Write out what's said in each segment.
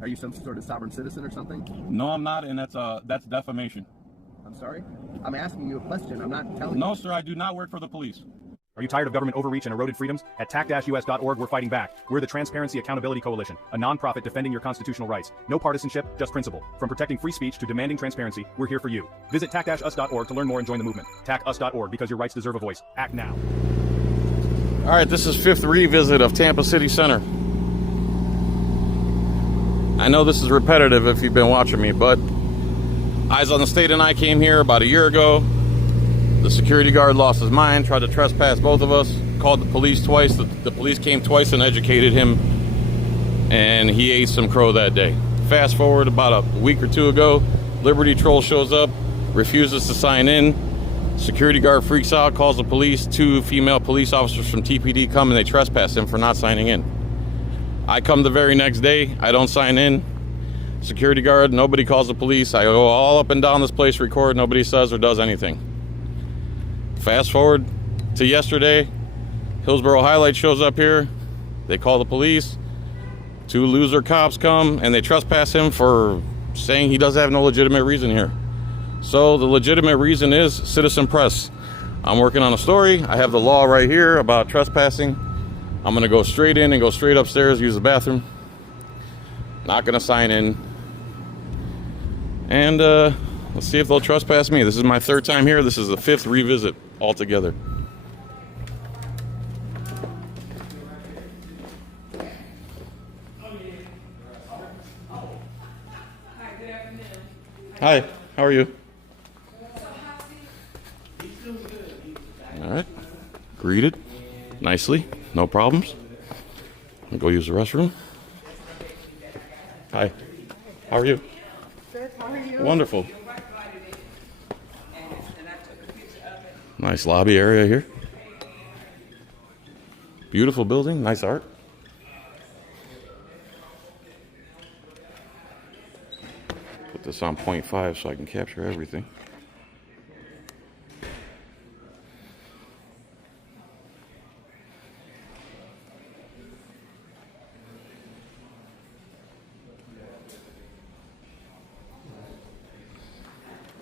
Are you some sort of sovereign citizen or something? No, I'm not, and that's defamation. I'm sorry? I'm asking you a question. I'm not telling you. No, sir, I do not work for the police. Are you tired of government overreach and eroded freedoms? At tac-us.org, we're fighting back. We're the Transparency Accountability Coalition, a nonprofit defending your constitutional rights. No partisanship, just principle. From protecting free speech to demanding transparency, we're here for you. Visit tac-us.org to learn more and join the movement. TAC-US.org, because your rights deserve a voice. Act now. All right, this is 5th revisit of Tampa City Center. I know this is repetitive if you've been watching me, but Eyes on the State and I came here about a year ago. The security guard lost his mind, tried to trespass both of us, called the police twice. The police came twice and educated him, and he ate some crow that day. Fast forward about a week or two ago, Liberty Troll shows up, refuses to sign in. Security guard freaks out, calls the police. 2 female police officers from TPD come and they trespass him for not signing in. I come the very next day, I don't sign in. Security guard, nobody calls the police. I go all up and down this place, record, nobody says or does anything. Fast forward to yesterday, Hillsboro Highlight shows up here. They call the police. 2 loser cops come and they trespass him for saying he doesn't have no legitimate reason here. So the legitimate reason is citizen press. I'm working on a story. I have the law right here about trespassing. I'm gonna go straight in and go straight upstairs, use the bathroom. Not gonna sign in. And let's see if they'll trespass me. This is my 3rd time here. This is the 5th revisit altogether. Hi, how are you? All right, greeted nicely, no problems. I'll go use the restroom. Hi, how are you? Good, how are you? Wonderful. Nice lobby area here. Beautiful building, nice art. Put this on 0.5 so I can capture everything.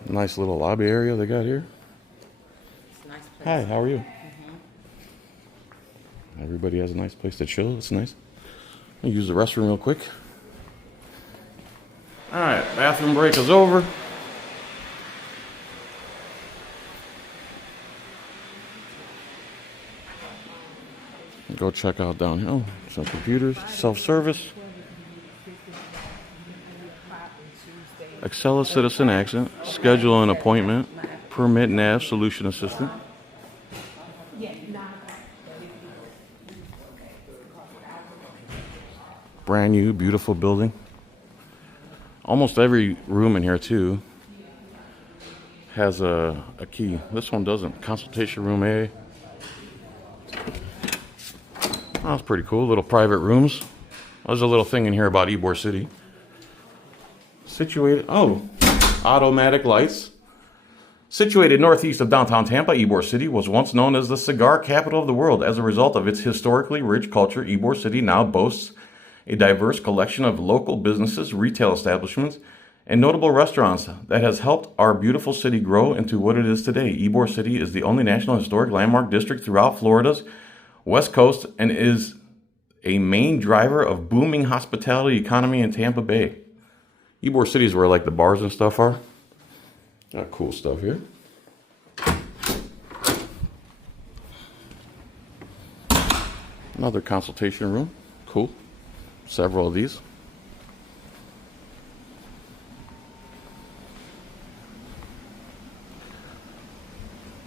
Nice little lobby area they got here. Nice place. Hi, how are you? Everybody has a nice place to chill. It's nice. I'll use the restroom real quick. All right, bathroom break is over. Go check out down here. Oh, some computers, self-service. Excella Citizen Accent, schedule an appointment, permit nav solution assistant. Brand new, beautiful building. Almost every room in here too has a key. This one doesn't. Consultation room A. Oh, that's pretty cool. Little private rooms. There's a little thing in here about Ybor City. Situated, automatic lights. Situated northeast of downtown Tampa, Ybor City was once known as the cigar capital of the world. As a result of its historically rich culture, Ybor City now boasts a diverse collection of local businesses, retail establishments, and notable restaurants that has helped our beautiful city grow into what it is today. Ybor City is the only National Historic Landmark District throughout Florida's West Coast and is a main driver of booming hospitality economy in Tampa Bay. Ybor City is where like the bars and stuff are. Got cool stuff here. Another consultation room. Cool. Several of these.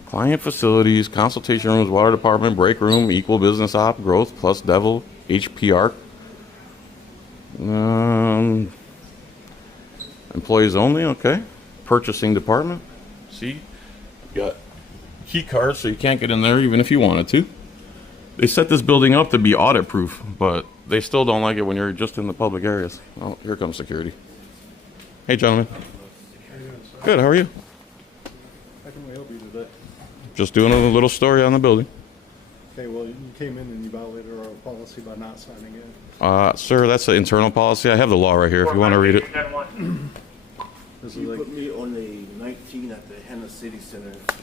Client facilities, consultation rooms, water department, break room, equal business op, growth, plus devil, HPR. Employees only, okay. Purchasing department. See, you got key cards so you can't get in there even if you wanted to. They set this building up to be audit proof, but they still don't like it when you're just in the public areas. Oh, here comes security. Hey, gentlemen. Good, how are you? How can we help you today? Just doing a little story on the building. Okay, well, you came in and you violated our policy by not signing it. Sir, that's an internal policy. I have the law right here if you want to read it. This is You like, put me on the 19 at the Hanna City Center with the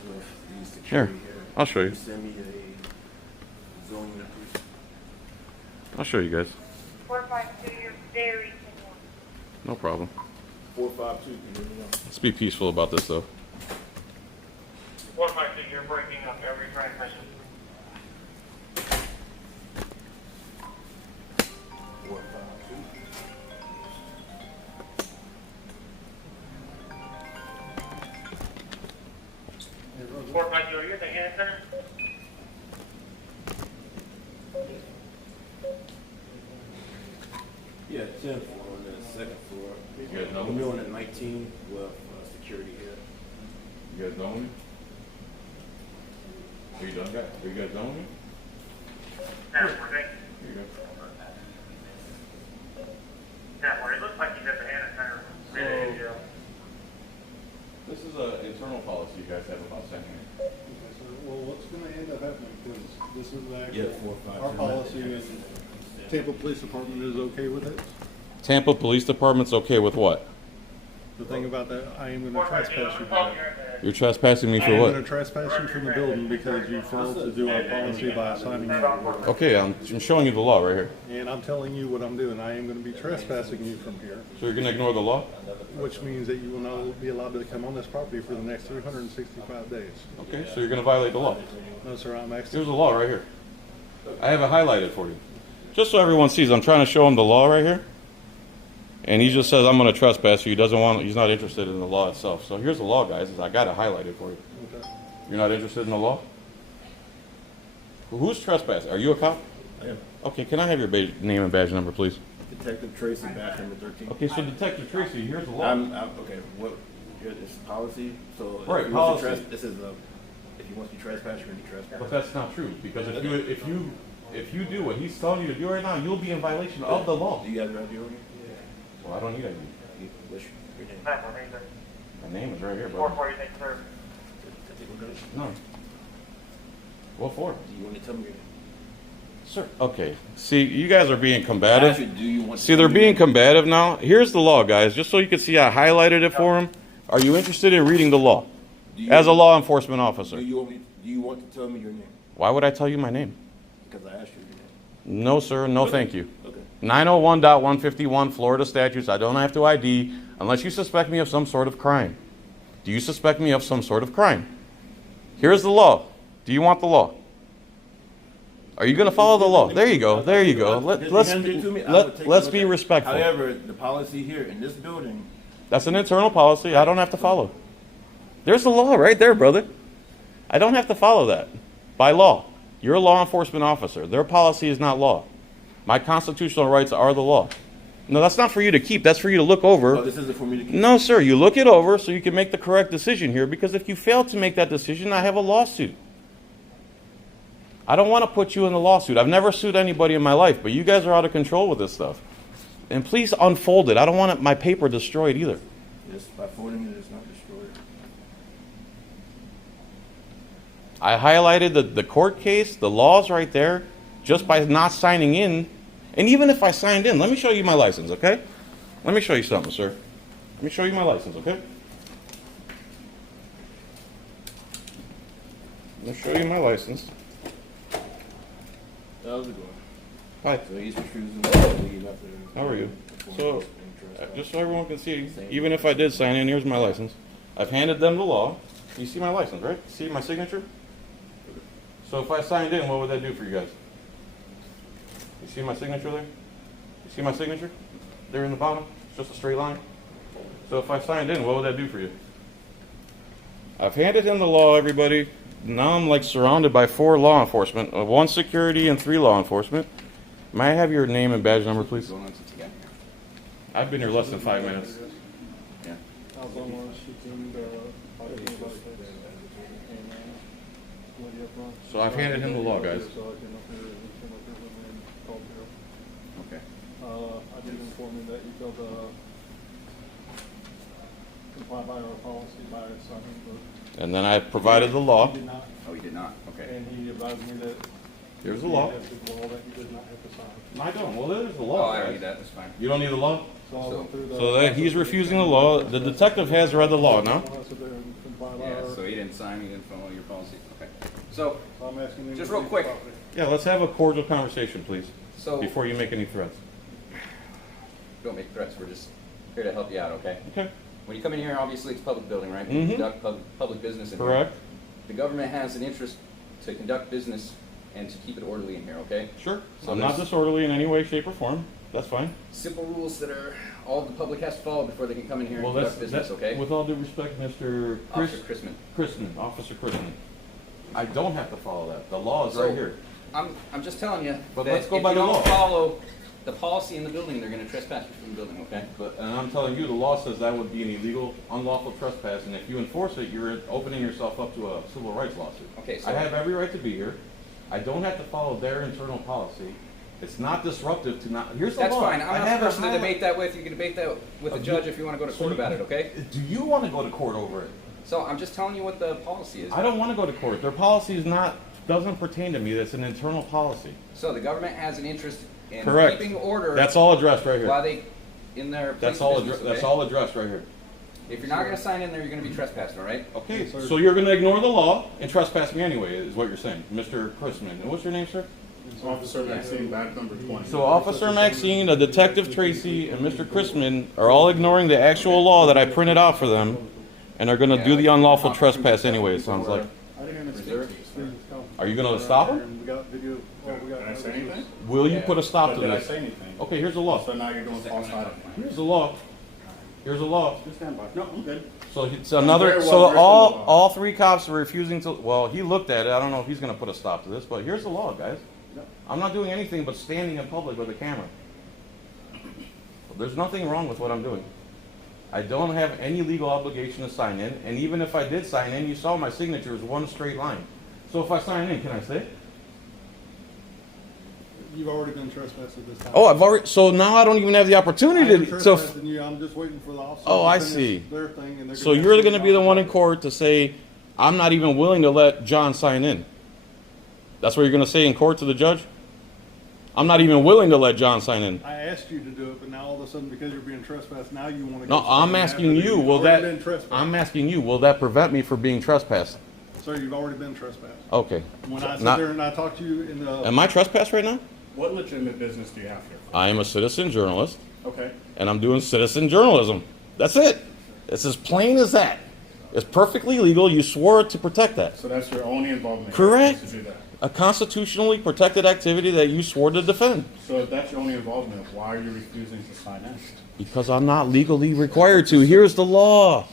Here, security here. I'll show you. Send me a zoning. I'll show you guys. 452, you're very simple. No problem. 452, you let me know. Let's be peaceful about this, though. 452, you're breaking up every transmission. 452. Are you at the Hanna Center? Yeah, 10th floor on the second floor. You guys know I'm me? on at 19 with security here. You guys know me? Are you done, guys? Are you guys done with me? Network, Here you go. Network. It looks like he's at the Hanna Center. Really, yeah. This is an internal policy you guys have about sending it. well, what's gonna end up happening, because this is Yeah, actually, 452. our policy and Tampa Police Department is okay with it. Tampa Police Department's okay with what? The thing about that, I am gonna trespass you for that. You're trespassing me I for am what? gonna trespass you from the building because you failed to do our policy by signing it. Okay, I'm showing you the law right here. And I'm telling you what I'm doing. I am gonna be trespassing you from here, So you're gonna ignore the law? which means that you will not be allowed to come on this property for the next 365 days. Okay, so you're gonna violate the law. No, sir, I'm actually, Here's the law right here. I have it highlighted for you. Just so everyone sees, I'm trying to show him the law right here. And he just says, I'm gonna trespass you. He's not interested in the law itself. So here's the law, guys. I got it highlighted for you. okay. You're not interested in the law? Who's trespassing? Are you a cop? I am. Okay, can I have your name and badge number, please? Detective Tracy, batch number 13. Okay, so Detective Tracy, here's the law. Okay, what, here, this is policy, so. if Right, you want to policy. This is if you want to be trespassed, you're going to be trespassed. But that's not true, because if you do what he's telling you to do right now, you'll be in violation of the law. Do you have your ID on you? Well, I don't need ID. What's your name? My name is right here, Four bro. four, you think, sir? No. What for? Do you want to tell me your name? Sir. Okay. See, you guys are being I combative. asked you, do you want to See, tell they're me being your name? combative now. Here's the law, guys, just so you can see I highlighted it for him. Are you interested in reading the law Do you as a want- law enforcement officer? Do you want to tell me your name? Why would I tell you my name? Because I asked you your name. No, sir. No, thank you. Okay. 901.151 Florida statutes. I don't have to ID unless you suspect me of some sort of crime. Do you suspect me of some sort of crime? Here's the law. Do you want the law? Are you going to follow the law? There you go. There you go. Let's be respectful. However, the policy here in this building, That's an internal policy. I don't have to follow. There's the law right there, brother. I don't have to follow that by law. You're a law enforcement officer. Their policy is not law. My constitutional rights are the law. No, that's not for you to keep. That's for you to look over. oh, this isn't for me to keep. No, sir. You look it over so you can make the correct decision here, because if you fail to make that decision, I have a lawsuit. I don't want to put you in a lawsuit. I've never sued anybody in my life, but you guys are out of control with this stuff. And please unfold it. I don't want my paper destroyed either. Yes, by folding it, it's not destroyed. I highlighted the court case, the laws right there, just by not signing in. And even if I signed in, let me show you my license, okay? Let me show you something, sir. Let me show you my license, okay? Let me show you my license. How's it going? Hi. So he's refusing to leave after. How are you? So, just so everyone can see, even if I did sign in, here's my license. I've handed them the law. You see my license, right? See my signature? So if I signed in, what would that do for you guys? You see my signature there? You see my signature? There in the bottom? It's just a straight line. So if I signed in, what would that do for you? I've handed him the law, everybody. Now I'm like surrounded by 4 law enforcement, 1 security and 3 law enforcement. May I have your name and badge number, please? Going on since you got here. I've been here less than 5 minutes. Yeah. I was on one shooting So I've handed him the law, guys. Okay. I did inform him that you failed to comply by our policy by signing, And then I provided the law. but he did not. Oh, you did not? Okay. And he advised me that Here's the law. You have to law that you did not have to sign. I don't. Well, there's the Oh, law. I don't guys. need that, that's fine. You don't need the law? So I went through the. So that he's refusing the law. The detective has read the law now. So they're in compliance. Yeah, so he didn't sign, he didn't follow your policy, okay. So, So I'm asking you. just to real leave quick. the property. Yeah, let's have a cordial conversation, please, so, before you make any threats. don't make threats, we're just here to help you out, okay? Okay. When you come in here, obviously it's a public building, right? Mhm. We conduct public business in here. Correct. The government has an interest to conduct business and to keep it orderly in here, okay? Sure. So I'm not there's- disorderly in any way, shape, or form. That's fine. Simple rules that are, all the public has to follow before they can come in here and Well, conduct business, okay? With all due respect, Mr. Officer Chrisman. Officer Chrisman. I don't have to follow that. The law is So, right here. I'm just telling you But that let's go if by you the don't law. follow the policy in the building, they're gonna trespass you from the building, okay? And I'm telling you, the law says that would be an illegal, unlawful trespass, and if you enforce it, you're opening yourself up to a civil rights lawsuit. Okay, so- I have every right to be here. I don't have to follow their internal policy. It's not disruptive to not. Here's the That's law. fine, I'm I not the have a person to high- debate that with, you can debate that with the judge if you wanna go to court about it, okay? Do you want to go to court over it? So I'm just telling you what the policy is. I don't want to go to court. Their policy is not, doesn't pertain to me. That's an internal policy. So the government has an interest in Correct. keeping order That's all addressed right while here. they, in their place That's of all. business, That's okay? all addressed right here. If you're not gonna sign in there, you're gonna be trespassed, all right? Okay, so you're going to ignore the law and trespass me anyway, is what you're saying, Mr. Chrisman. And what's your name, sir? Officer Maxine, back number 20. So Officer Maxine, a Detective Tracy, and Mr. Chrisman are all ignoring the actual law that I printed out for them, and are going to do the unlawful trespass anyway, it sounds like. I didn't even speak Reserve. to Steve. Are you going to stop him? And we got video. We got. Did I say anything? Will you put a stop to Did I this? say anything? Okay, here's the law. So now you're doing false advertising. Here's the law. Here's the law. Just stand by. No, I'm good. So it's another, very well so versed in the all law. three cops are refusing to, well, he looked at it. I don't know if he's going to put a stop to this, but here's the law, guys. I'm not doing anything but standing in public with a camera. There's nothing wrong with what I'm doing. I don't have any legal obligation to sign in, and even if I did sign in, you saw my signature is one straight line. So if I sign in, can I stay? You've already been trespassed at this time. Oh, I've already, so now I don't even have the I opportunity am to, so, trespassing you. I'm just waiting for the officer. Oh, to I finish see. Their thing, and they're so gonna you're have going to be the one in off. court to say, I'm not even willing to let John sign in. That's what you're going to say in court to the judge? I'm not even willing to let John sign in. I asked you to do it, but now all of a sudden, because you're being trespassed, now you want to. No, I'm asking you, will that, I'm asking you, will that prevent me from being trespassed? Sir, you've already been trespassed. Okay. When I sat Not- there and I talked to you in the. Am I trespassed right now? What legitimate business do you have here? I am a citizen journalist, Okay. and I'm doing citizen journalism. That's it. It's as plain as that. It's perfectly legal. You swore to protect that. So that's your only involvement. Correct. To do that. A constitutionally protected activity that you swore to defend. So if that's your only involvement, why are you refusing to sign in? Because I'm not legally required to. Here's the law.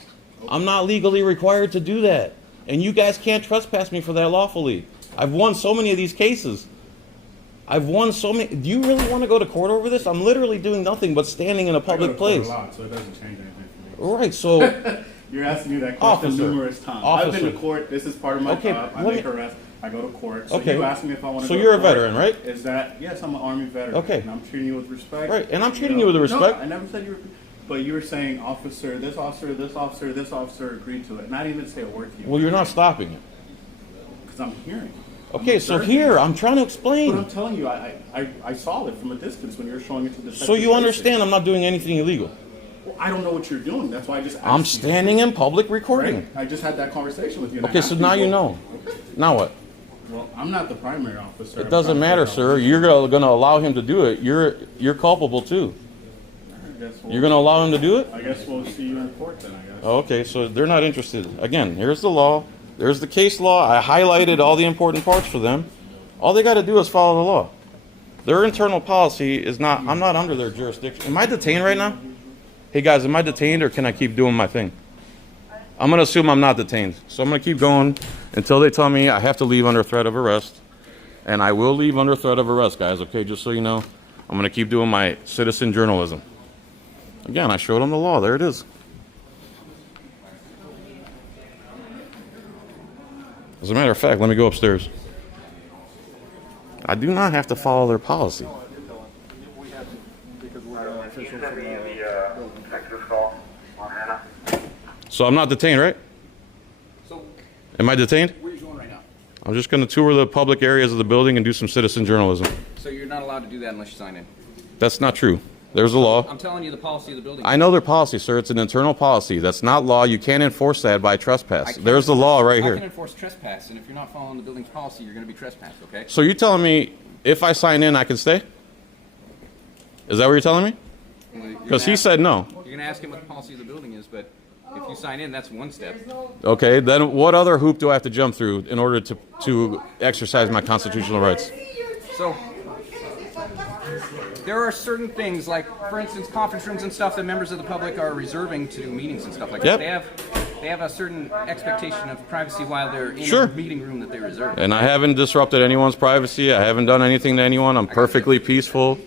I'm not legally required to do that. And you guys can't trespass me for that lawfully. I've won so many of these cases. I've won so many. Do you really want to go to court over this? I'm literally doing nothing but standing in a I go public to court a place. lot, so it doesn't change anything for me. Right, so You're asking me that question Officer. numerous times. I've been Officer. to court. This is part of my Okay, job. I let make me- arrests. I go to court. So Okay. you ask me if I want to So go to you're a court. veteran, right? Is that, yes, I'm an Army veteran. Okay. And I'm treating you with respect. Right, and I'm treating you with respect. No, I never said you were, but you were saying officer, this officer, this officer, this officer agreed to it. Not even say a word to you. Well, you're not stopping it. Because I'm hearing. Okay, so here, I'm trying to But I'm explain. telling you, I saw it from a distance when you were showing it to the So you understand I'm not doing anything illegal. Well, I don't know what you're doing. That's why I just asked I'm you. standing in public recording. Right? I just had that conversation with you. and I Okay, asked so now you both. know. Now what? Well, I'm not the primary officer. It doesn't matter, sir. You're going to allow him to do it. You're culpable too. You're going to allow him to do it? I guess we'll see you in court then, I guess. Okay, so they're not interested. Again, here's the law. There's the case law. I highlighted all the important parts for them. All they got to do is follow the law. Their internal policy is not, I'm not under their jurisdiction. Am I detained right now? Hey guys, am I detained or can I keep doing my thing? I'm going to assume I'm not detained. So I'm going to keep going until they tell me I have to leave under threat of arrest. And I will leave under threat of arrest, guys, okay? Just so you know, I'm going to keep doing my citizen journalism. Again, I showed them the law. There it is. As a matter of fact, let me go upstairs. I do not have to follow their policy. We have to, because we're Can you official send from me the. the detective's call on Hanna? So I'm not detained, right? So, Am I detained? where are you going right now? I'm just going to tour the public areas of the building and do some citizen journalism. So you're not allowed to do that unless you sign in. That's not true. There's a law. I'm telling you the policy of the building. I know their policy, sir. It's an internal policy. That's not law. You can't enforce that by trespass. There's the law right I here. can enforce trespass, and if you're not following the building's policy, you're going to be trespassed, okay? So you're telling me if I sign in, I can stay? Is that what you're telling me? Because he said no. You're going to ask him what the policy of the building is, but if you sign in, that's one step. Okay, then what other hoop do I have to jump through in order to exercise my constitutional rights? So there are certain things, like, for instance, conference rooms and stuff that members of the public are reserving to meetings and stuff like that. They have a certain expectation of privacy while they're in a meeting room that they reserve. And I haven't disrupted anyone's privacy. I haven't done anything to anyone. I'm perfectly peaceful.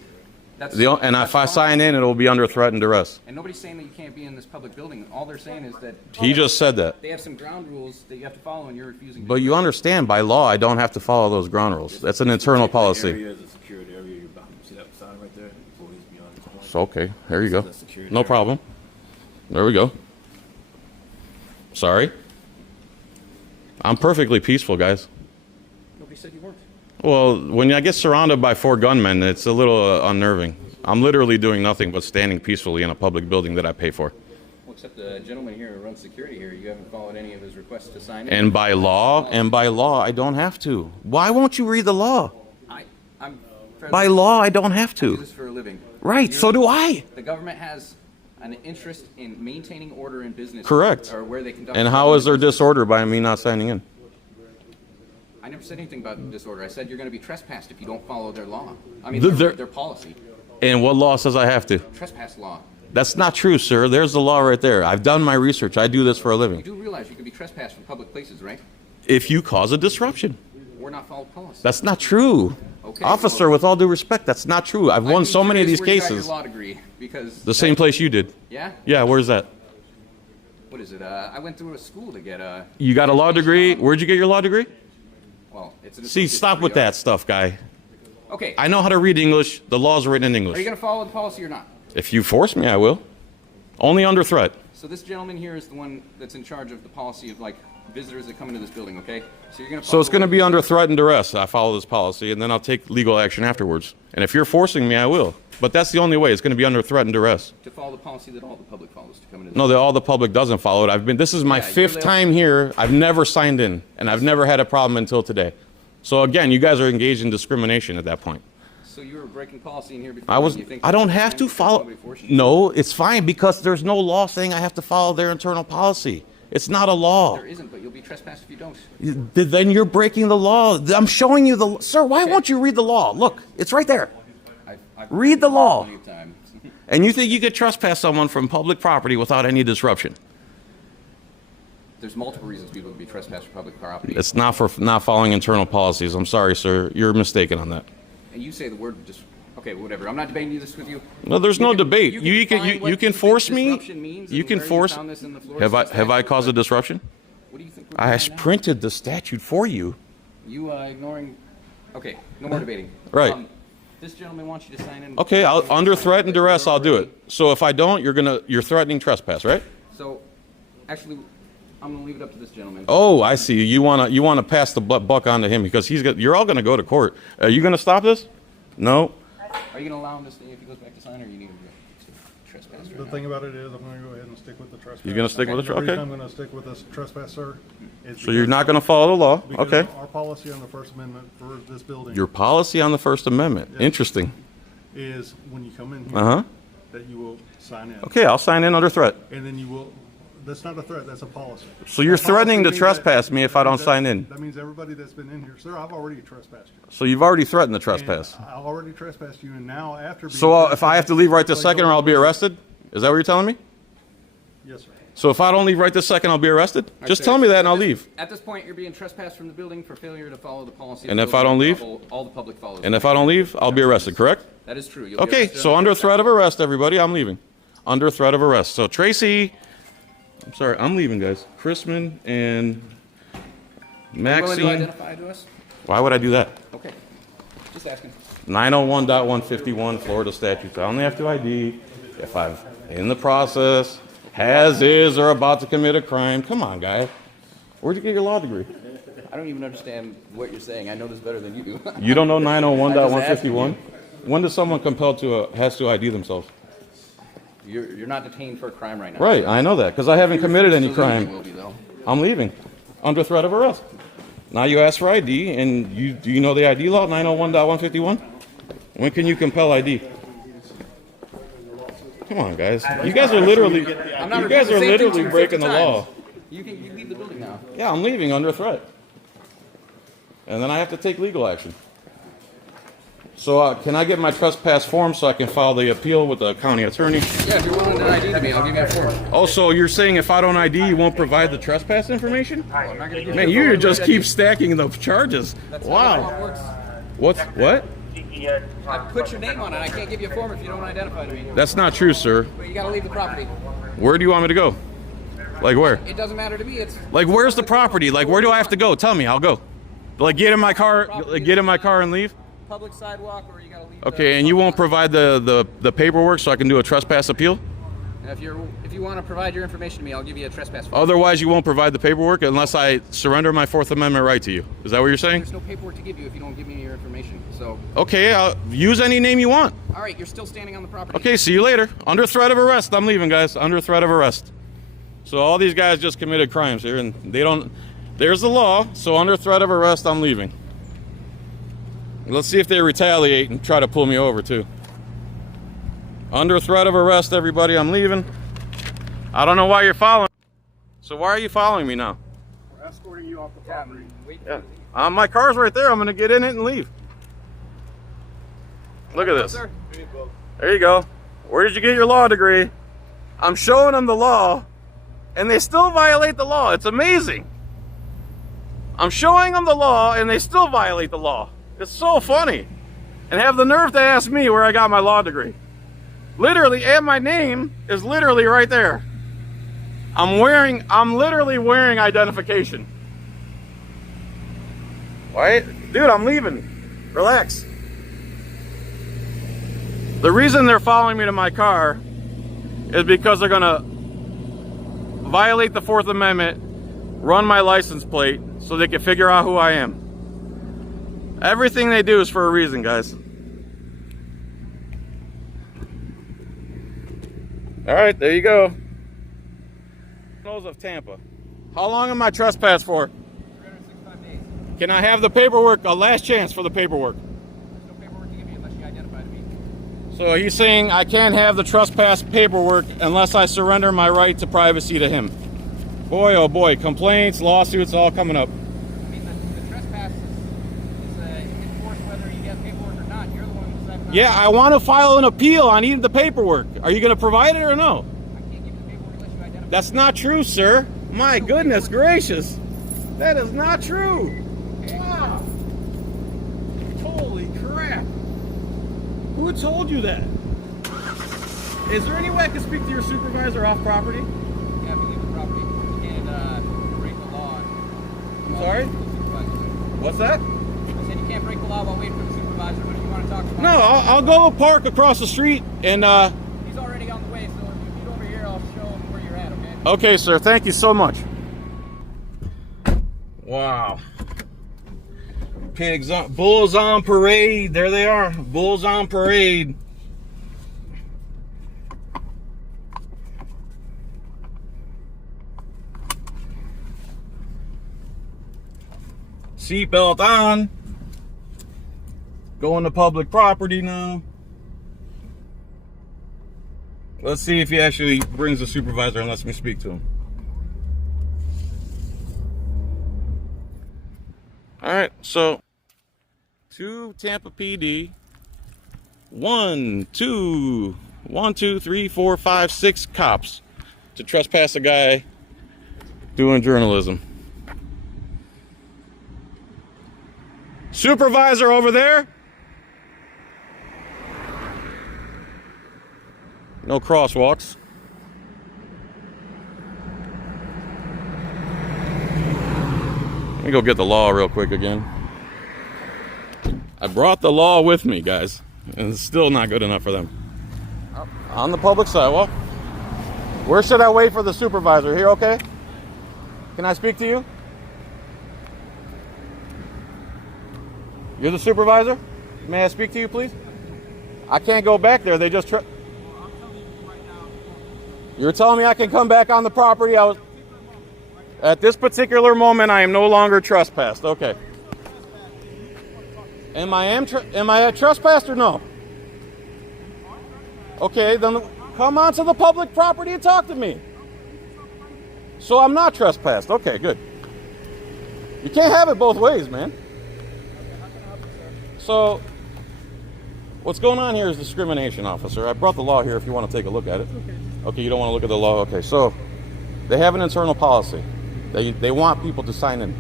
And if I sign in, it'll be under threat and duress. And nobody's saying that you can't be in this public building. All they're saying is that He just said that. they have some ground rules that you have to follow, and you're refusing to. But you understand, by law, I don't have to follow those ground rules. That's an internal policy. Area is a secured area. You're about to see that sign right there. Employees beyond this point. So, okay, here you go. This is a secured No area. problem. There we go. Sorry. I'm perfectly peaceful, guys. Nobody said you weren't. Well, when I get surrounded by 4 gunmen, it's a little unnerving. I'm literally doing nothing but standing peacefully in a public building that I pay for. Well, except the gentleman here who runs security here, you haven't followed any of his requests to sign in. And by law, I don't have to. Why won't you read the law? I'm By law, I don't have I do to. this for a living. Right, so do I. The government has an interest in maintaining order in business. Correct. Or where they conduct. And how is there disorder by me not signing in? I never said anything about disorder. I said you're going to be trespassed if you don't follow their law. I mean, Their- their policy. And what law says I have to? Trespass law. That's not true, sir. There's the law right there. I've done my research. I do this for a You living. do realize you can be trespassed from public places, right? If you cause a disruption. Or not follow policy. That's not true. Okay, Officer, with all due respect, that's not true. I've won so many of these Where you got cases. your law degree, because The same place you did. Yeah. Yeah, where's that? What is it? I went through a school to get a. You got a law degree? Where'd you get your law degree? Well, it's an See, associate's stop with degree. that stuff, guy. Okay. I know how to read English. The law's written in Are you English. going to follow the policy or not? If you force me, I will. Only under threat. So this gentleman here is the one that's in charge of the policy of, like, visitors that come into this building, okay? So you're going to. So it's going to be under threat and duress. I follow this policy, and then I'll take legal action afterwards. And if you're forcing me, I will. But that's the only way. It's going to be under threat and duress. To follow the policy that all the public follows to come into. No, all the public doesn't follow it. This is my Yeah, 5th time here. I've never signed in, and I've never had a problem until today. So again, you guys are engaged in discrimination at that point. So you were breaking policy in here before. I You think don't that's have fine to because follow. nobody forced you? No, it's fine because there's no law saying I have to follow their internal policy. It's not a law. There isn't, but you'll be trespassed if you don't. Then you're breaking the law. I'm showing you the. Sir, why won't you read the law? Look, it's right there. I've Read the law. plenty of time. And you think you could trespass someone from public property without any disruption? There's multiple reasons people would be trespassed from public property. It's not for not following internal policies. I'm sorry, sir. You're mistaken on that. And you say the word just. Okay, whatever. I'm not debating this with you. No, there's no debate. You define what can you force think me. disruption means You and can where force. found this in the floor Have I statute, caused a but disruption? What do you think? I doing now? printed the statute for you. You ignoring. Okay, no more debating. Right. This gentleman wants you to sign in. Okay, under threat and duress, I'll do it. So if I don't, you're threatening trespass, right? So, actually, I'm gonna leave it up to this gentleman. Oh, I see. You wanna pass the buck on to him because you're all gonna go to court. Are you gonna stop this? No. Are you gonna allow him to stay if he goes back to sign, or you need him to trespass? Right The now? thing about it is, I'm gonna go ahead and stick with the trespass. You're gonna stick with the The reason okay. I'm gonna stick with this trespass, sir, is So you're because- not gonna follow the law, because okay? Our policy on the First Amendment for this building. Your policy on the First Amendment. Yeah. Interesting. Is when you come in here. Uh-huh. That you will sign in. Okay, I'll sign in under threat. And then you will, that's not a threat, that's a policy. So you're A policy threatening to means trespass me if I don't that- sign in. That means everybody that's been in here, sir, I've already trespassed you. So you've already threatened to trespass. And I already trespassed you, and now after. being So if I have to leave right this trespassed, second or I'll be arrested? Is that what you're telling me? Yes, sir. So if I don't leave right this second, I'll be arrested? Just tell me that and I'll leave. At this point, you're being trespassed from the building for failure to follow the policy. of And the if I building. don't leave? All the public follows. And if I don't leave, I'll be arrested, correct? That is true. You'll be Okay, arrested so under threat of arrest, everybody, I'm leaving. Under threat of arrest. So Tracy, I'm sorry, I'm leaving, guys. Chrisman and Are you willing to Maxine. identify to us? Why would I do that? Okay. Just asking. 901.151 Florida statutes. I only have to ID if I've, in the process, has, is, or about to commit a crime. Come on, guy. Where'd you get your law degree? I don't even understand what you're saying. I know this better than you do. You don't know 901.151? you. When does someone compelled to has to ID themselves? You're not detained for a crime right now. Right, I know that because I haven't committed any You will crime. be, though. I'm leaving under threat of arrest. Now you ask for ID, and do you know the ID law 901.151? When can you compel ID? Come on, guys. You guys are literally breaking the law. You leave the building now. Yeah, I'm leaving under threat. And then I have to take legal action. So can I get my trespass form so I can file the appeal with the county attorney? Yeah, if you're willing to ID to me, I'll give you a form. Oh, so you're saying if I don't ID, you won't provide the trespass information? I'm not gonna give Man, you a you form. just keep stacking the charges. That's not how it Wow. works. What? I put your name on it. I can't give you a form if you don't identify to me. That's not true, sir. But you gotta leave the property. Where do you want me to go? Like where? It doesn't matter to me. It's Like where's the property? Like where do I have to go? Tell me, I'll go. Like get in my car and leave? public sidewalk, or you gotta leave. Okay, and you won't provide the paperwork so I can do a trespass appeal? And if you want to provide your information to me, I'll give you a trespass form. Otherwise, you won't provide the paperwork unless I surrender my Fourth Amendment right to you. Is that what you're saying? There's no paperwork to give you if you don't give me your information. So. Okay, I'll use any name you want. All right, you're still standing on the property. Okay, see you later. Under threat of arrest. I'm leaving, guys. Under threat of arrest. So all these guys just committed crimes here, and they don't. There's the law. So under threat of arrest, I'm leaving. Let's see if they retaliate and try to pull me over too. Under threat of arrest, everybody. I'm leaving. I don't know why you're following. So why are you following me now? We're escorting you off the property. Yeah. My car's right there. I'm gonna get in it and leave. Look at this. Sir. There you go. Where did you get your law degree? I'm showing them the law, and they still violate the law. It's amazing. I'm showing them the law, and they still violate the law. It's so funny. And have the nerve to ask me where I got my law degree. Literally, and my name is literally right there. I'm literally wearing identification. Right? Dude, I'm leaving. Relax. The reason they're following me to my car is because they're gonna violate the Fourth Amendment, run my license plate so they can figure out who I am. Everything they do is for a reason, guys. All right, there you go. Of Tampa. How long am I trespassed for? 365 days. Can I have the paperwork? A last chance for the paperwork. There's no paperwork to give you unless you identify to me. So he's saying I can't have the trespass paperwork unless I surrender my right to privacy to him. Boy, oh boy, complaints, lawsuits, all coming up. I mean, the trespass is enforced whether you get paperwork or not. You're the one who decided not to. Yeah, I want to file an appeal. I need the paperwork. Are you going to provide it or no? I can't give you the paperwork unless you identify. That's not true, sir. My goodness gracious. That is not true. Wow. Holy crap. Who told you that? Is there any way I can speak to your supervisor off property? Yeah, if you leave the property, you can't break the law. I'm sorry? What's that? I said you can't break the law while waiting for the supervisor, but if you want to talk about No, I'll go park across the street and he's already on the way, so if you meet over here, I'll show him where you're at, okay? okay, sir. Thank you so much. Wow. Pigs on, bulls on parade. There they are. Bulls on parade. Seatbelt on. Going to public property now. Let's see if he actually brings a supervisor and lets me speak to him. All right, so to Tampa PD, 1, 2, 3, 4, 5, 6 cops to trespass a guy doing journalism. Supervisor over there. No crosswalks. Let me go get the law real quick again. I brought the law with me, guys, and it's still not good enough for them. On the public sidewalk. Where should I wait for the supervisor? Here, okay? Can I speak to you? You're the supervisor? May I speak to you, please? I can't go back there. They just... You're telling me I can come back on the property? At this particular moment, I am no longer trespassed. Okay. Am I trespassed or no? Okay, then come onto the public property and talk to me. So I'm not trespassed. Okay, good. You can't have it both ways, man. So, what's going on here is discrimination, officer. I brought the law here if you want to take a look at it. Okay, you don't want to look at the law? Okay, so they have an internal policy. They want people to sign in.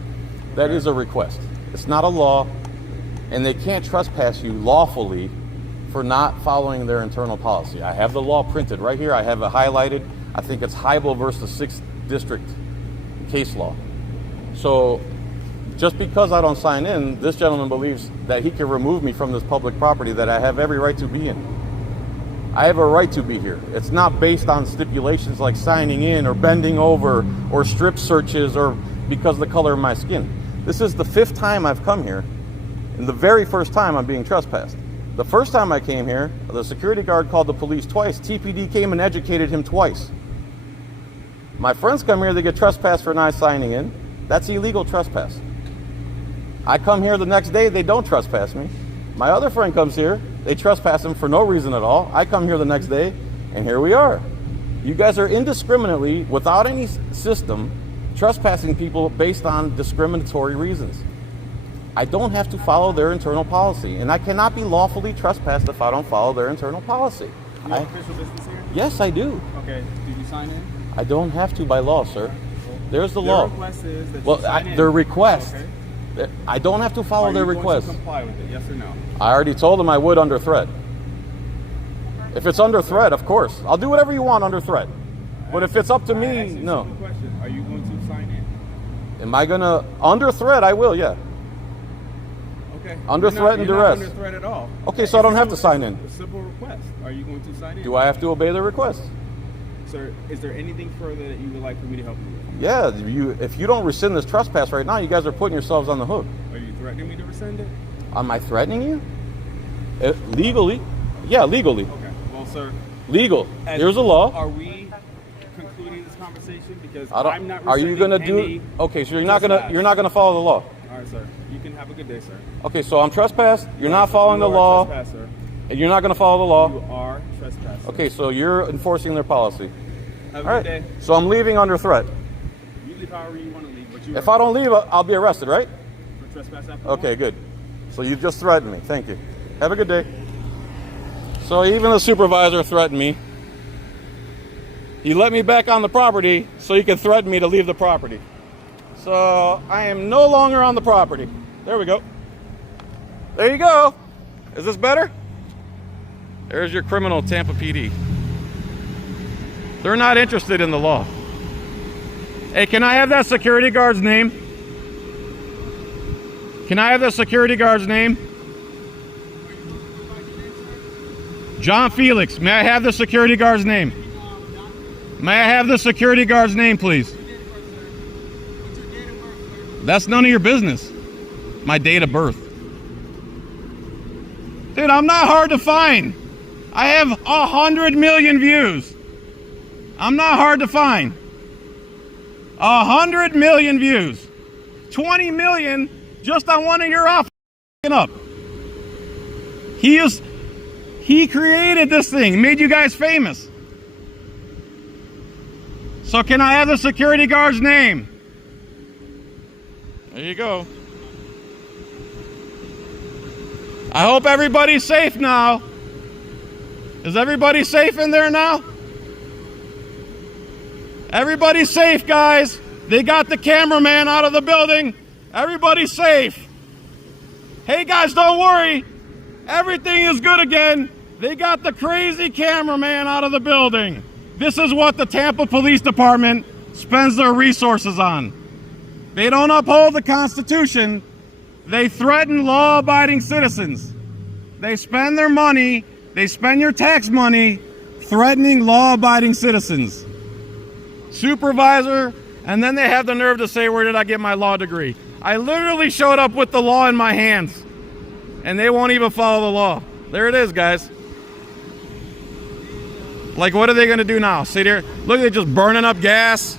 That is a request. It's not a law, and they can't trespass you lawfully for not following their internal policy. I have the law printed right here. I have it highlighted. I think it's Heibel versus 6th District case law. So just because I don't sign in, this gentleman believes that he can remove me from this public property that I have every right to be in. I have a right to be here. It's not based on stipulations like signing in or bending over or strip searches or because of the color of my skin. This is the 5th time I've come here, and the very first time I'm being trespassed. The first time I came here, the security guard called the police twice. TPD came and educated him twice. My friends come here, they get trespassed for not signing in. That's illegal trespass. I come here the next day, they don't trespass me. My other friend comes here, they trespass him for no reason at all. I come here the next day, and here we are. You guys are indiscriminately, without any system, trespassing people based on discriminatory reasons. I don't have to follow their internal policy, and I cannot be lawfully trespassed if I don't follow their internal policy. You have official business here? Yes, I do. Okay, did you sign in? I don't have to by law, sir. There's the law. Their request is that you sign in. Their request. Okay. I don't have to follow their request. Are you going to comply with it, yes or no? I already told them I would under threat. If it's under threat, of course. I'll do whatever you want under threat. But if it's up to me, no. Question. Are you going to sign in? Am I going to... Under threat, I will, yeah. Okay. Under threat and duress. Not under threat at all. Okay, so I don't have to sign in. A simple request. Are you going to sign in? Do I have to obey the request? Sir, is there anything further that you would like for me to help you with? Yeah, if you don't rescind this trespass right now, you guys are putting yourselves on the hook. Are you threatening me to rescind it? Am I threatening you? Legally? Yeah, legally. Okay. Well, sir. Legal. Here's a law. Are we concluding this conversation? Because I'm not. Are you gonna do? Okay, so you're not gonna follow the law. All right, sir. You can have a good day, sir. Okay, so I'm trespassed. You're not following the law. Trespasser. And you're not gonna follow the law. You are trespassing. Okay, so you're enforcing their policy. Have a All good right. day. So I'm leaving under threat. You leave however you want to leave. But If I don't leave, I'll be arrested, right? For trespass after Okay, good. So you just threatened me. Thank you. Have a good day. So even the supervisor threatened me. He let me back on the property so he could threaten me to leave the property. So I am no longer on the property. There we go. There you go. Is this better? There's your criminal Tampa PD. They're not interested in the law. Hey, can I have that security guard's name? Can I have the security guard's name? John Felix. May I have the security guard's name? May I have the security guard's name, please? That's none of your business. My date of birth. Dude, I'm not hard to find. I have 100 million views. I'm not hard to find. 100 million views. 20 million just on one of your off up. He created this thing, made you guys famous. So can I have the security guard's name? There you go. I hope everybody's safe now. Is everybody safe in there now? Everybody's safe, guys. They got the cameraman out of the building. Everybody's safe. Hey, guys, don't worry. Everything is good again. They got the crazy cameraman out of the building. This is what the Tampa Police Department spends their resources on. They don't uphold the Constitution. They threaten law-abiding citizens. They spend their money, they spend your tax money threatening law-abiding citizens. Supervisor, and then they have the nerve to say, where did I get my law degree? I literally showed up with the law in my hands. and they won't even follow the law. There it is, guys. Like, what are they going to do now? See there? Look, they're just burning up gas.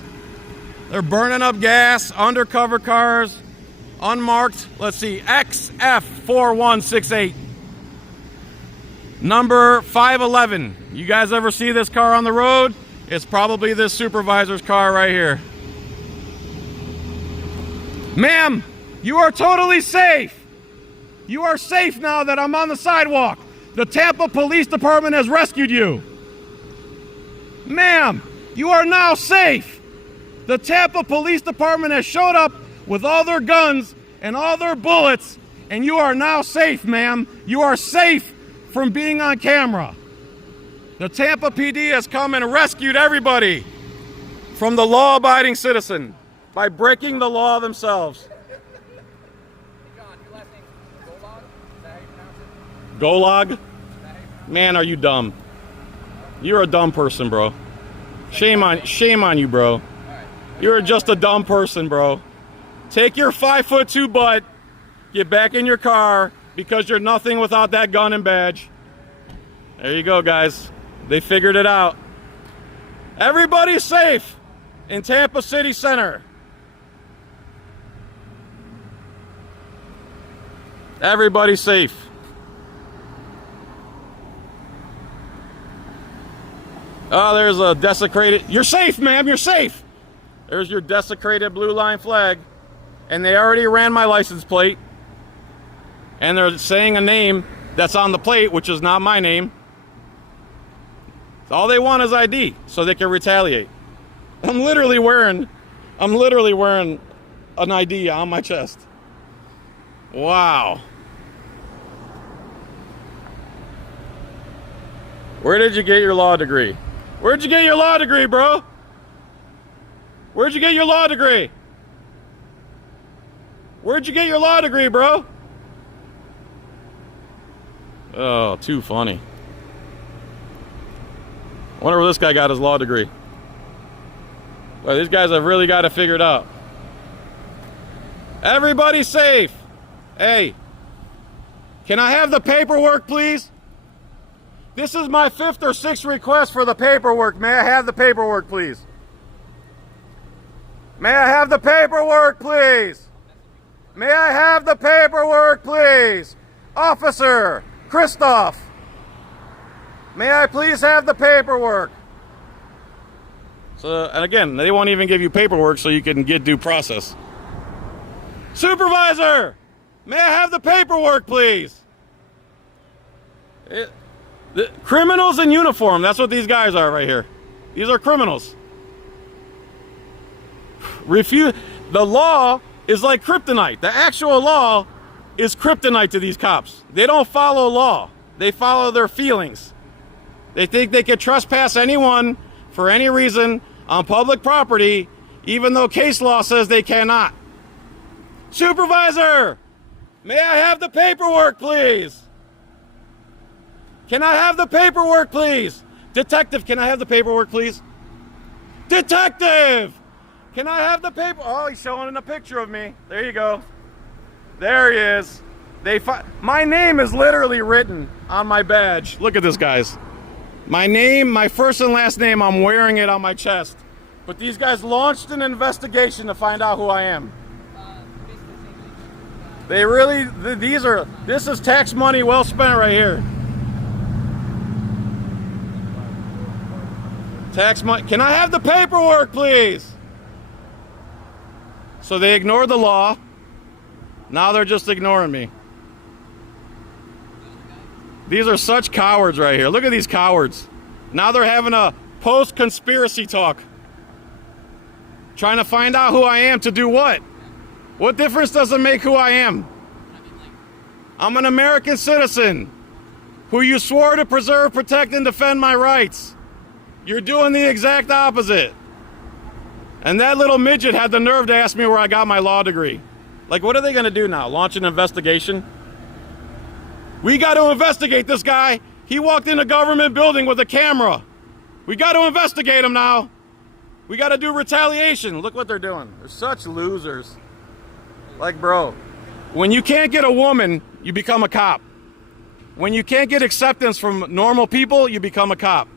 They're burning up gas, undercover cars, unmarked. Let's see, XF4168. Number 511. You guys ever see this car on the road? It's probably this supervisor's car right here. Ma'am, you are totally safe. You are safe now that I'm on the sidewalk. The Tampa Police Department has rescued you. Ma'am, you are now safe. The Tampa Police Department has showed up with all their guns and all their bullets, and you are now safe, ma'am. You are safe from being on camera. The Tampa PD has come and rescued everybody from the law-abiding citizen by breaking the law themselves. Golag? Man, are you dumb? You're a dumb person, bro. Shame on you, bro. You're just a dumb person, bro. Take your 5'2" butt, get back in your car, because you're nothing without that gun and badge. There you go, guys. They figured it out. Everybody's safe in Tampa City Center. Everybody's safe. Oh, there's a desecrated... You're safe, ma'am, you're safe. There's your desecrated blue line flag. And they already ran my license plate. And they're saying a name that's on the plate, which is not my name. All they want is ID, so they can retaliate. I'm literally wearing an ID on my chest. Wow. Where did you get your law degree? Where'd you get your law degree, bro? Where'd you get your law degree? Where'd you get your law degree, bro? Oh, too funny. I wonder where this guy got his law degree. Well, these guys have really got it figured out. Everybody's safe. Hey, can I have the paperwork, please? This is my 5th or 6th request for the paperwork. May I have the paperwork, please? May I have the paperwork, please? May I have the paperwork, please? Officer Christoph, may I please have the paperwork? So, and again, they won't even give you paperwork so you can get due process. Supervisor, may I have the paperwork, please? The criminals in uniform, that's what these guys are right here. These are criminals. The law is like kryptonite. The actual law is kryptonite to these cops. They don't follow law. They follow their feelings. They think they can trespass anyone for any reason on public property, even though case law says they cannot. Supervisor, may I have the paperwork, please? Can I have the paperwork, please? Detective, can I have the paperwork, please? Detective, can I have the paper? Oh, he's showing a picture of me. There you go. There he is. My name is literally written on my badge. Look at this, guys. My name, my first and last name, I'm wearing it on my chest. But these guys launched an investigation to find out who I am. They really, this is tax money well spent right here. Tax money. Can I have the paperwork, please? So they ignored the law. Now they're just ignoring me. These are such cowards right here. Look at these cowards. Now they're having a post-conspiracy talk. Trying to find out who I am to do what? What difference does it make who I am? I'm an American citizen who you swore to preserve, protect, and defend my rights. You're doing the exact opposite. And that little midget had the nerve to ask me where I got my law degree. Like, what are they going to do now? Launch an investigation? We got to investigate this guy. He walked in a government building with a camera. We got to investigate him now. We got to do retaliation. Look what they're doing. They're such losers. Like, bro, when you can't get a woman you become a cop. When you can't get acceptance from normal people, you become a cop.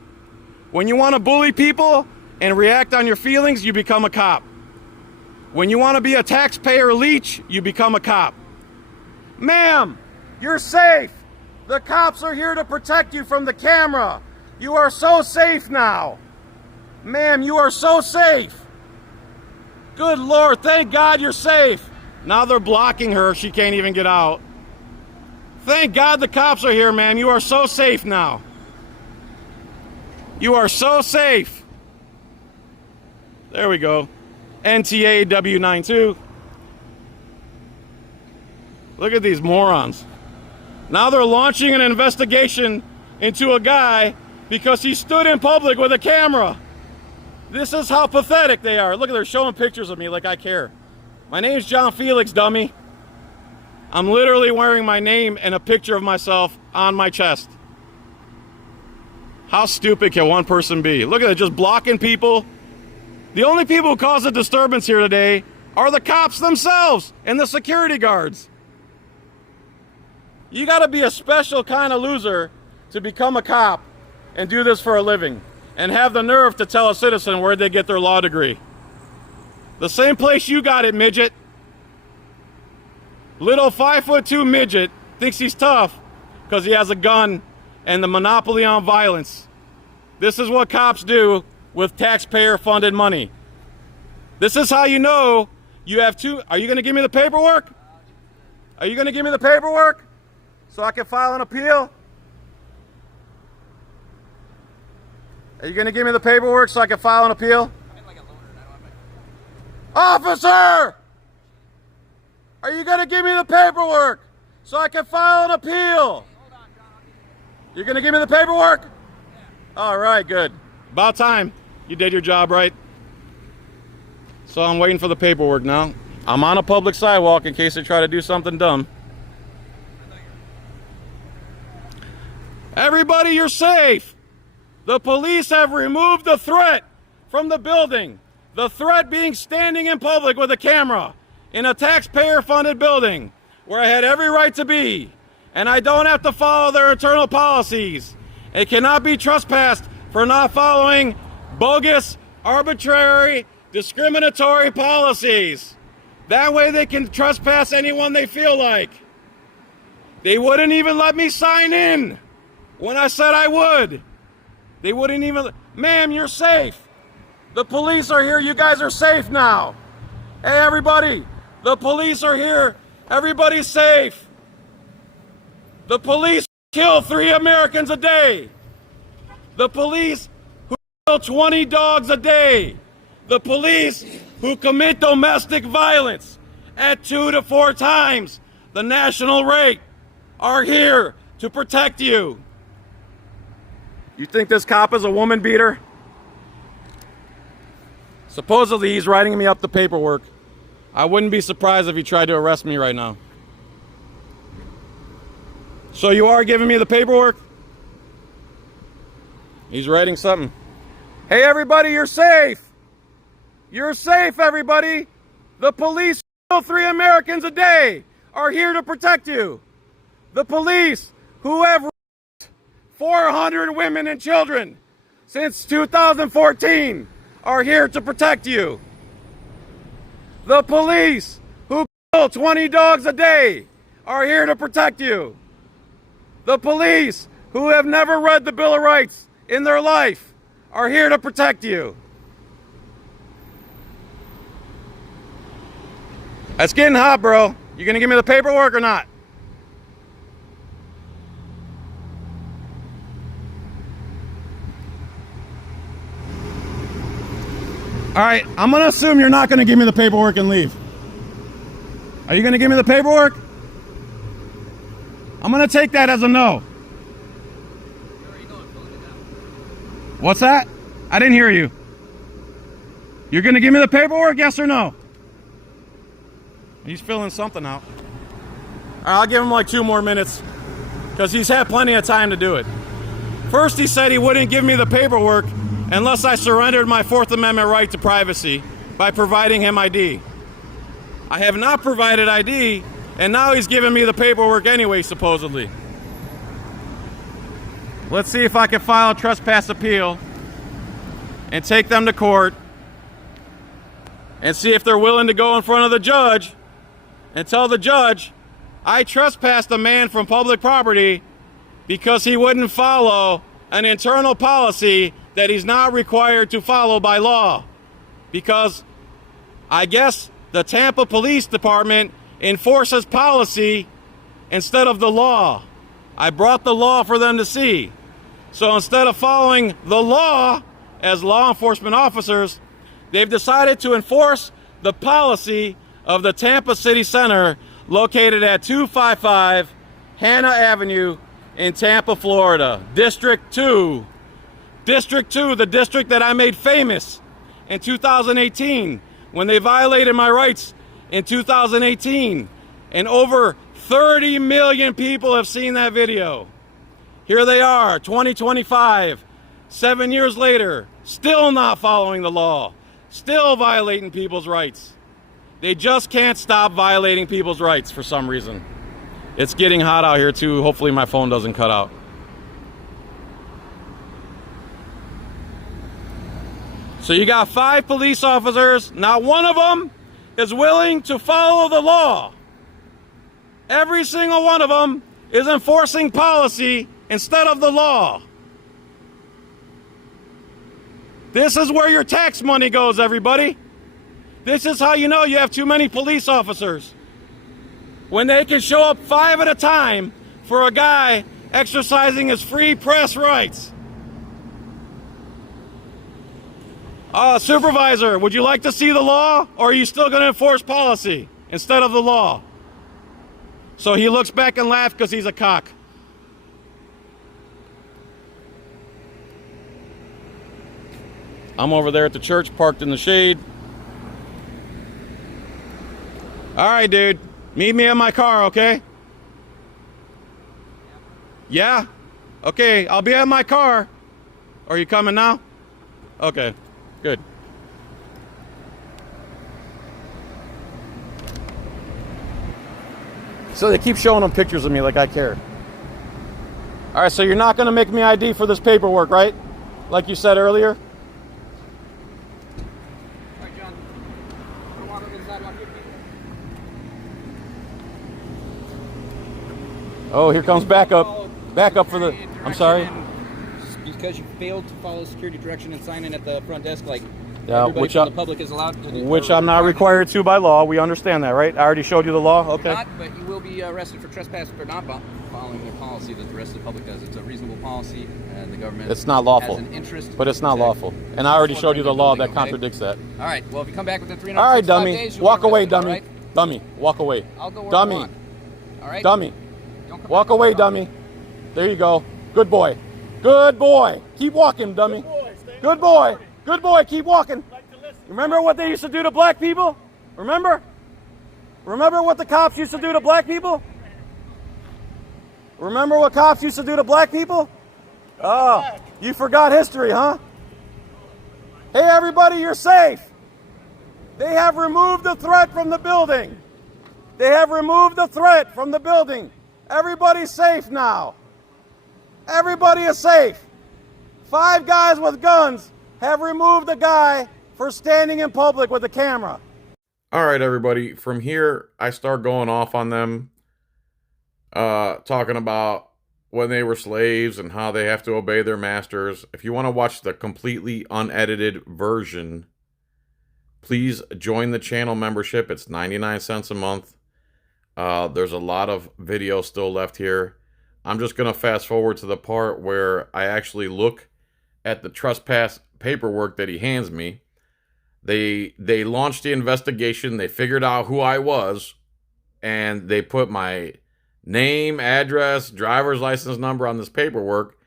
When you want to bully people and react on your feelings, you become a cop. When you want to be a taxpayer leech, you become a cop. Ma'am, you're safe. The cops are here to protect you from the camera. You are so safe now. Ma'am, you are so safe. Good Lord, thank God you're safe. Now they're blocking her. She can't even get out. Thank God the cops are here, ma'am. You are so safe now. You are so safe. There we go. NTA W92. Look at these morons. Now they're launching an investigation into a guy because he stood in public with a camera. This is how pathetic they are. Look at, they're showing pictures of me like I care. My name's John Filax, dummy. I'm literally wearing my name and a picture of myself on my chest. How stupid can one person be? Look at it, just blocking people. The only people who cause a disturbance here today are the cops themselves and the security guards. You gotta be a special kind of loser to become a cop and do this for a living and have the nerve to tell a citizen where they get their law degree. The same place you got it, midget. Little 5'2" midget thinks he's tough because he has a gun and the monopoly on violence. This is what cops do with taxpayer-funded money. This is how you know you have two. Are you going to give me the paperwork? Are you going to give me the paperwork so I can file an appeal? Are you going to give me the paperwork so I can file an appeal? Officer! Are you going to give me the paperwork so I can file an appeal? You're going to give me the paperwork? All right, good. About time. You did your job right. So I'm waiting for the paperwork now. I'm on a public sidewalk in case they try to do something dumb. Everybody, you're safe. The police have removed the threat from the building. The threat being standing in public with a camera in a taxpayer-funded building where I had every right to be, and I don't have to follow their internal policies. It cannot be trespassed for not following bogus, arbitrary, discriminatory policies. That way they can trespass anyone they feel like. They wouldn't even let me sign in when I said I would. They wouldn't even. Ma'am, you're safe. The police are here. You guys are safe now. Hey, everybody. The police are here. Everybody's safe. The police kill 3 Americans a day. The police who kill 20 dogs a day. The police who commit domestic violence at 2 to 4 times the national rate are here to protect you. You think this cop is a woman beater? Supposedly he's writing me up the paperwork. I wouldn't be surprised if he tried to arrest me right now. So you are giving me the paperwork? He's writing something. Hey everybody, you're safe. You're safe, everybody. The police who kill 3 Americans a day are here to protect you. The police who have raped 400 women and children since 2014 are here to protect you. The police who kill 20 dogs a day are here to protect you. The police who have never read the Bill of Rights in their life are here to protect you. It's getting hot, bro. You gonna give me the paperwork or not? All right, I'm gonna assume you're not gonna give me the paperwork and leave. Are you gonna give me the paperwork? I'm gonna take that as a no. What's that? I didn't hear you. You're gonna give me the paperwork, yes or no? He's filling something out. All right, I'll give him like 2 more minutes because he's had plenty of time to do it. First, he said he wouldn't give me the paperwork unless I surrendered my 4th Amendment right to privacy by providing him ID. I have not provided ID, And now he's giving me the paperwork anyway, supposedly. Let's see if I can file a trespass appeal and take them to court and see if they're willing to go in front of the judge and tell the judge, I trespassed a man from public property because he wouldn't follow an internal policy that he's not required to follow by law. Because I guess the Tampa Police Department enforces policy instead of the law. I brought the law for them to see. So instead of following the law as law enforcement officers, they've decided to enforce the policy of the Tampa City Center located at 255 Hanna Avenue in Tampa, Florida. District 2. District 2, the district that I made famous in 2018 when they violated my rights in 2018. And over 30 million people have seen that video. Here they are, 2025, 7 years later, still not following the law, still violating people's rights. They just can't stop violating people's rights for some reason. It's getting hot out here too. Hopefully my phone doesn't cut out. So you got 5 police officers. Not one of them is willing to follow the law. Every single one of them is enforcing policy instead of the law. This is where your tax money goes, everybody. This is how you know you have too many police officers. When they can show up 5 at a time for a guy exercising his free press rights. Supervisor, would you like to see the law, or are you still going to enforce policy instead of the law? So he looks back and laughs because he's a cock. I'm over there at the church, parked in the shade. All right, dude. Meet me in my car, okay? Yeah? Okay, I'll be at my car. Are you coming now? Okay, good. So they keep showing them pictures of me like I care. All right, so you're not going to make me ID for this paperwork, right? Like you said earlier? Oh, here comes backup. Backup for the... I'm sorry? Because you failed to follow security direction and sign in at the front desk like which the public is allowed to do. Which I'm not required to by law. We understand that, right? I already showed you the law? Okay. Not, but you will be arrested for trespass for not following the policy that the rest of the public does. It's a reasonable policy, and the government it's not lawful. has an interest. But it's not lawful. And I already showed you the law that contradicts that. All right. Well, if you come back within 365 all right, dummy. days, Walk away, arrested, dummy. right? Dummy. Walk away. I'll go where dummy. I want. All right. Dummy. Don't come walk back away, dummy. There you go. Good boy. Good boy. Keep walking, dummy. Good boy. Good boy. Keep walking. Remember what they used to do to black people? Remember? Remember what the cops used to do to black people? Remember what cops used to do to black people? Oh, you forgot history, huh? Hey, everybody, you're safe. They have removed the threat from the building. They have removed the threat from the building. Everybody's safe now. Everybody is safe. 5 guys with guns have removed the guy for standing in public with a camera. All right, everybody. From here, I start going off on them, talking about when they were slaves and how they have to obey their masters. If you want to watch the completely unedited version, please join the channel membership. It's 99 cents a month. There's a lot of video still left here. I'm just going to fast forward to the part where I actually look at the trespass paperwork that he hands me. They launched the investigation. They figured out who I was, and they put my name, address, driver's license number on this paperwork.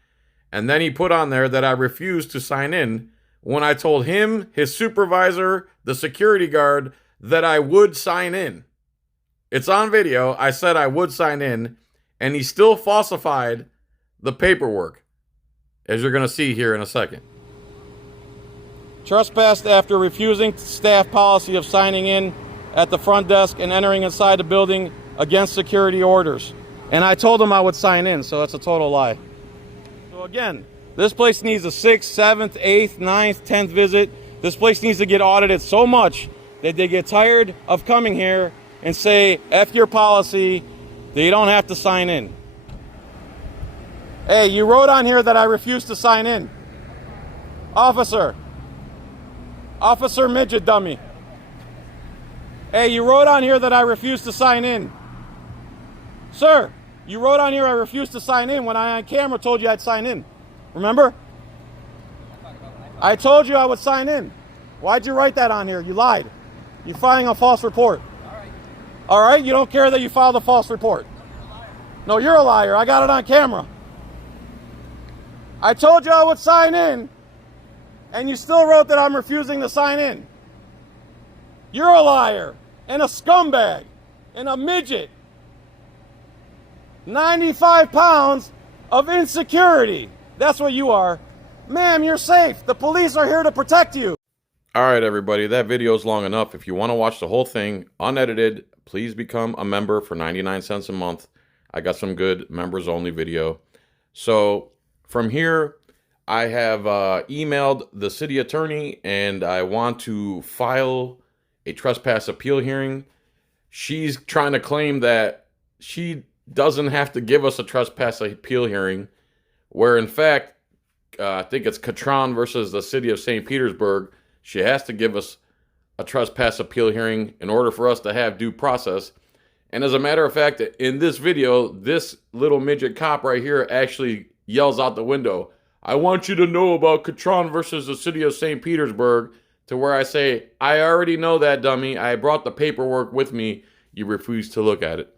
And then he put on there that I refused to sign in when I told him, his supervisor, the security guard, that I would sign in. It's on video. I said I would sign in, and he still falsified the paperwork, as you're going to see here in a second. Trespassed after refusing staff policy of signing in at the front desk and entering inside the building against security orders. And I told him I would sign in, so that's a total lie. So again, this place needs a 6th, 7th, 8th, 9th, 10th visit. This place needs to get audited so much that they get tired of coming here and say, F your policy, they don't have to sign in. Hey, you wrote on here that I refuse to sign in. Officer midget dummy. Hey, you wrote on here that I refuse to sign in. Sir, you wrote on here I refuse to sign in when I on camera told you I'd sign in. Remember? I told you I would sign in. Why'd you write that on here? You lied. You're filing a false report. All right, you don't care that you filed a false report. No, you're a liar. I got it on camera. I told you I would sign in, and you still wrote that I'm refusing to sign in. You're a liar, and a scumbag, and a midget. 95 pounds of insecurity. That's what you are. Ma'am, you're safe. The police are here to protect you. All right, everybody, that video is long enough. If you want to watch the whole thing unedited, please become a member for 99 cents a month. I got some good members-only video. So from here, I have emailed the city attorney, and I want to file a trespass appeal hearing. She's trying to claim that she doesn't have to give us a trespass appeal hearing, where in fact, I think it's Catron versus the city of St. Petersburg. She has to give us a trespass appeal hearing in order for us to have due process. And as a matter of fact, in this video, this little midget cop right here actually yells out the window, I want you to know about Catron versus the city of St. Petersburg, to where I say, I already know that, dummy. I brought the paperwork with me. You refuse to look at it.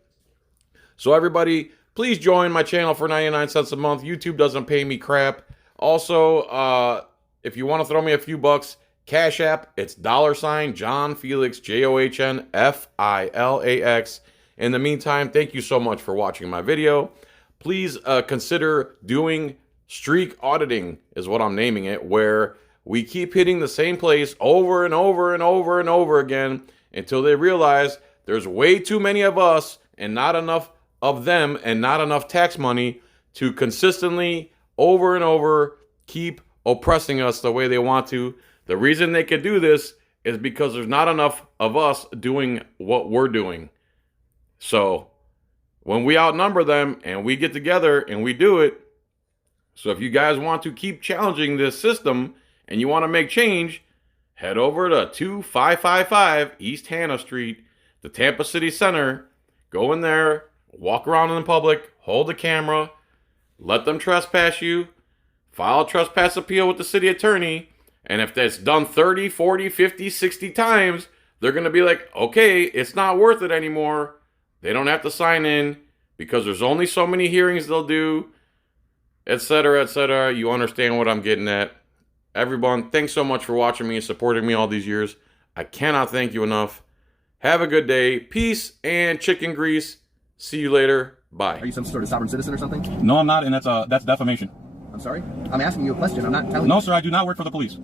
So everybody, please join my channel for 99 cents a month. YouTube doesn't pay me crap. Also, if you want to throw me a few bucks, Cash App, it's $ John Filax, JOHN FILAX. In the meantime, thank you so much for watching my video. Please consider doing streak auditing, is what I'm naming it, where we keep hitting the same place over and over and over and over again until they realize there's way too many of us and not enough of them and not enough tax money to consistently over and over keep oppressing us the way they want to. The reason they can do this is because there's not enough of us doing what we're doing. So when we outnumber them and we get together and we do it, so if you guys want to keep challenging this system and you want to make change, head over to 2555 East Hanna Street, the Tampa City Center. Go in there, walk around in the public, hold the camera, let them trespass you, file a trespass appeal with the city attorney, and if that's done 30, 40, 50, 60 times, they're going to be like, okay, it's not worth it anymore. They don't have to sign in because there's only so many hearings they'll do, etc., etc. You understand what I'm getting at. Everyone, thanks so much for watching me and supporting me all these years. I cannot thank you enough. Have a good day. Peace and chicken grease. See you later. Bye. Are you some sort of sovereign citizen or something? No, I'm not, and that's defamation. I'm sorry? I'm asking you a question. I'm not telling you. No, sir, I do not work for the police.